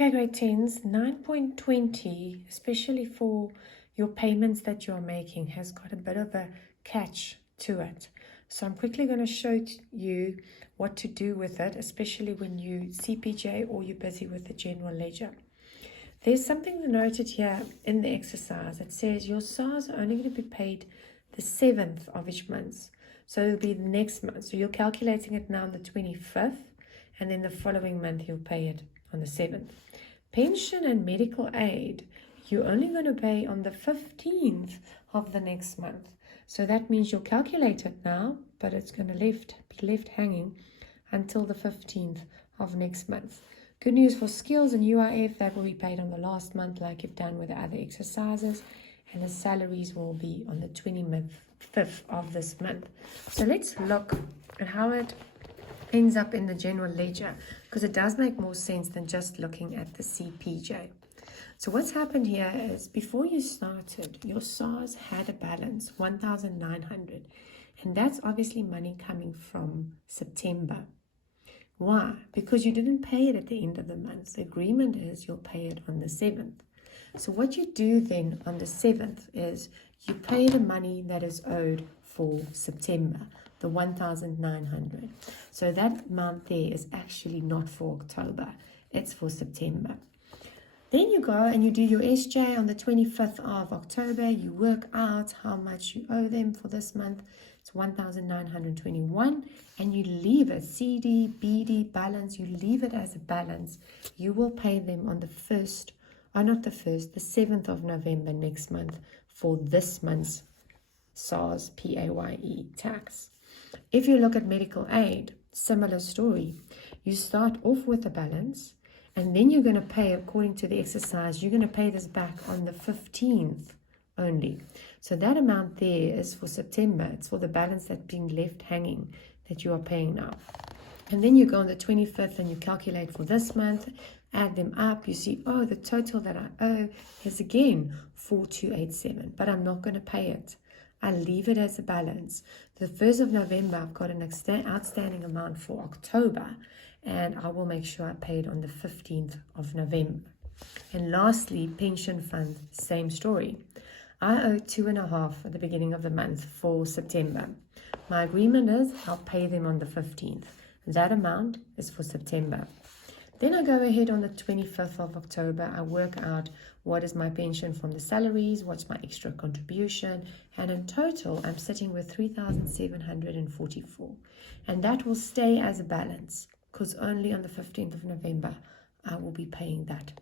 Okay, grade 10s, 9.20, especially for your payments that you're making, has got a bit of a catch to it. So I'm quickly going to show you what to do with it, especially when you CPJ or you're busy with the general ledger. There's something noted here in the exercise. It says your SARs are only going to be paid the 7th of each month. So it'll be the next month. So you're calculating it now on the 25th, and then the following month you'll pay it on the 7th. Pension and medical aid, you're only going to pay on the 15th of the next month. So that means you'll calculate it now, but it's going to be left hanging until the 15th of next month. Good news for skills and UIF, that will be paid on the last month like you've done with the other exercises, and the salaries will be on the 25th of this month. So let's look at how it ends up in the general ledger, because it does make more sense than just looking at the CPJ. So what's happened here is, before you started, your SARs had a balance, 1,900, and that's obviously money coming from September. Why? Because you didn't pay it at the end of the month. The agreement is you'll pay it on the 7th. So what you do then on the 7th is you pay the money that is owed for September, the 1,900. So that amount there is actually not for October, it's for September. Then you go and you do your SJ on the 25th of October. You work out how much you owe them for this month. It's 1,921, and you leave it, CD, BD, balance, you leave it as a balance. You will pay them on the 1st, or not the 1st, the 7th of November next month for this month's SARS PAYE tax. If you look at medical aid, similar story. You start off with a balance, and then you're going to pay, according to the exercise, you're going to pay this back on the 15th only. So that amount there is for September. It's for the balance that's been left hanging that you are paying now. And then you go on the 25th and you calculate for this month, add them up. You see, oh, the total that I owe is again 4,287, but I'm not going to pay it. I leave it as a balance. The 1st of November, I've got an outstanding amount for October, and I will make sure I pay it on the 15th of November. And lastly, pension fund, same story. I owe 2.5 at the beginning of the month for September. My agreement is I'll pay them on the 15th. That amount is for September. Then I go ahead on the 25th of October. I work out what is my pension from the salaries, what's my extra contribution, and in total I'm sitting with 3,744. And that will stay as a balance, because only on the 15th of November I will be paying that.